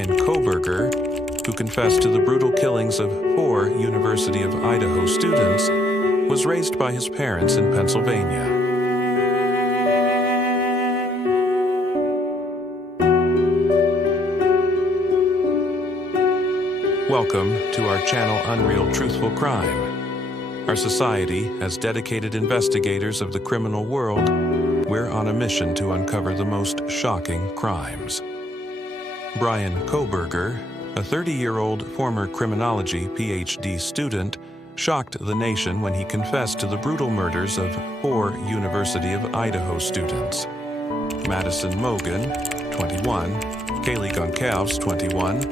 Bryan Kohberger, who confessed to the brutal killings of 4 University of Idaho students, was raised by his parents in Pennsylvania. Welcome to our channel Unreal Truthful Crime. Our society has dedicated investigators of the criminal world. We're on a mission to uncover the most shocking crimes. Bryan Kohberger, a 30-year-old former criminology PhD student, shocked the nation when he confessed to the brutal murders of 4 University of Idaho students. Madison Mogan, 21, Kaylee Goncalves, 21,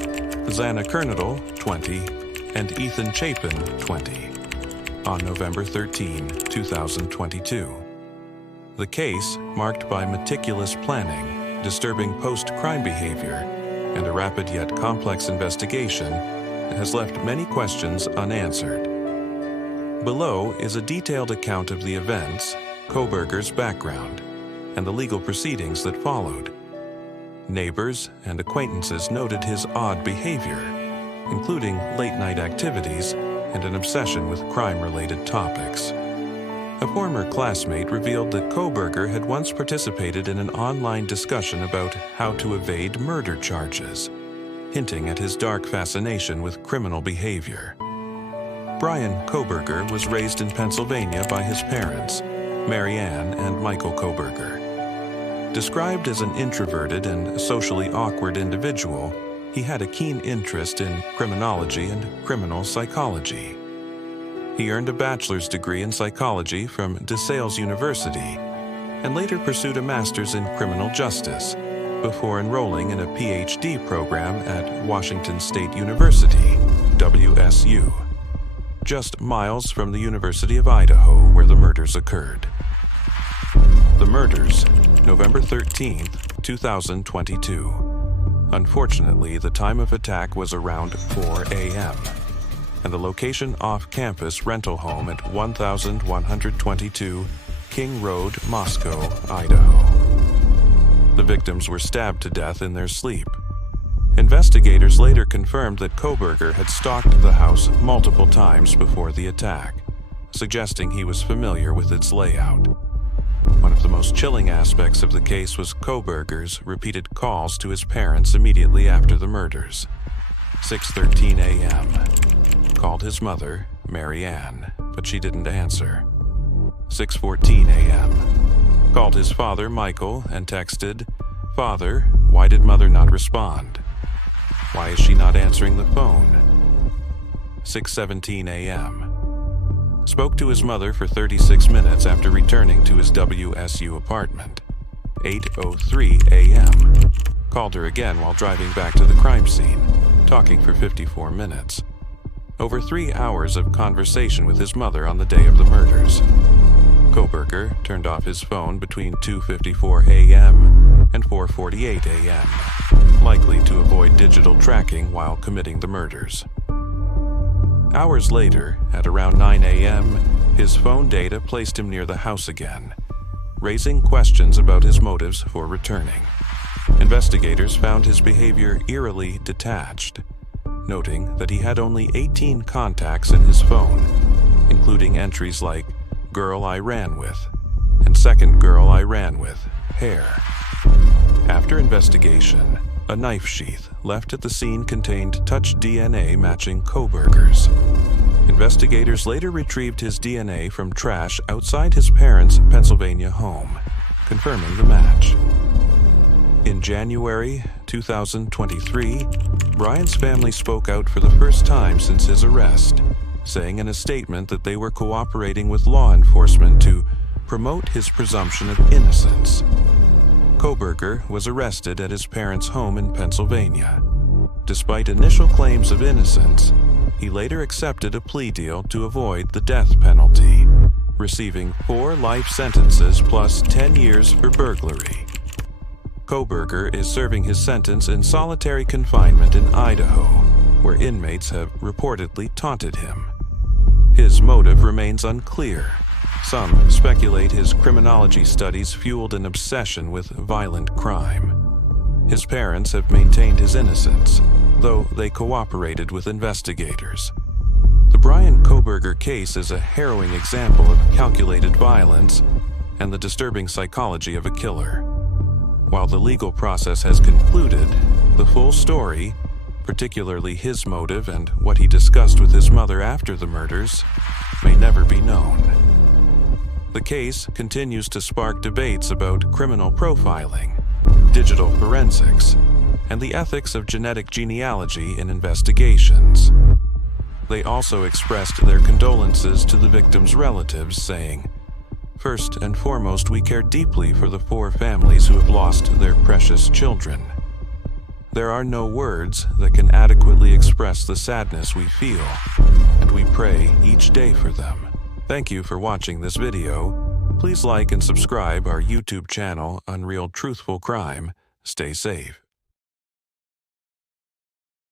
Xana Kernodle, 20, and Ethan Chapin, 20, on November 13, 2022. The case, marked by meticulous planning, disturbing post-crime behavior, and a rapid yet complex investigation, has left many questions unanswered. Below is a detailed account of the events, Kohberger's background, and the legal proceedings that followed. Neighbors and acquaintances noted his odd behavior, including late-night activities and an obsession with crime-related topics. A former classmate revealed that Kohberger had once participated in an online discussion about how to evade murder charges, hinting at his dark fascination with criminal behavior. Bryan Kohberger was raised in Pennsylvania by his parents, Mary Ann and Michael Kohberger. Described as an introverted and socially awkward individual, he had a keen interest in criminology and criminal psychology. He earned a bachelor's degree in psychology from DeSales University and later pursued a master's in criminal justice before enrolling in a PhD program at Washington State University, WSU, just miles from the University of Idaho where the murders occurred. The murders, November 13, 2022. Unfortunately, the time of attack was around 4 a.m., and the location off-campus rental home at 1122 King Road, Moscow, Idaho. The victims were stabbed to death in their sleep. Investigators later confirmed that Kohberger had stalked the house multiple times before the attack, suggesting he was familiar with its layout. One of the most chilling aspects of the case was Kohberger's repeated calls to his parents immediately after the murders. 6:13 a.m. Called his mother, Mary Ann, but she didn't answer. 6:14 a.m. Called his father, Michael, and texted, "Father, why did mother not respond? Why is she not answering the phone?" 6:17 a.m. Spoke to his mother for 36 minutes after returning to his WSU apartment. 8:03 a.m. Called her again while driving back to the crime scene, talking for 54 minutes. Over 3 hours of conversation with his mother on the day of the murders. Kohberger turned off his phone between 2:54 a.m. and 4:48 a.m., likely to avoid digital tracking while committing the murders. Hours later, at around 9 a.m., his phone data placed him near the house again, raising questions about his motives for returning. Investigators found his behavior eerily detached, noting that he had only 18 contacts in his phone, including entries like "girl I ran with" and "second girl I ran with, hair." After investigation, a knife sheath left at the scene contained touch DNA matching Kohberger's. Investigators later retrieved his DNA from trash outside his parents' Pennsylvania home, confirming the match. In January 2023, Bryan's family spoke out for the first time since his arrest, saying in a statement that they were cooperating with law enforcement to promote his presumption of innocence. Kohberger was arrested at his parents' home in Pennsylvania. Despite initial claims of innocence, he later accepted a plea deal to avoid the death penalty, receiving 4 life sentences plus 10 years for burglary. Kohberger is serving his sentence in solitary confinement in Idaho, where inmates have reportedly taunted him. His motive remains unclear. Some speculate his criminology studies fueled an obsession with violent crime. His parents have maintained his innocence, though they cooperated with investigators. The Bryan Kohberger case is a harrowing example of calculated violence and the disturbing psychology of a killer. While the legal process has concluded, the full story, particularly his motive and what he discussed with his mother after the murders, may never be known. The case continues to spark debates about criminal profiling, digital forensics, and the ethics of genetic genealogy in investigations. They also expressed their condolences to the victims' relatives, saying, "First and foremost, we care deeply for the 4 families who have lost their precious children. There are no words that can adequately express the sadness we feel, and we pray each day for them." Thank you for watching this video. Please like and subscribe our YouTube channel, Unreal Truthful Crime. Stay safe.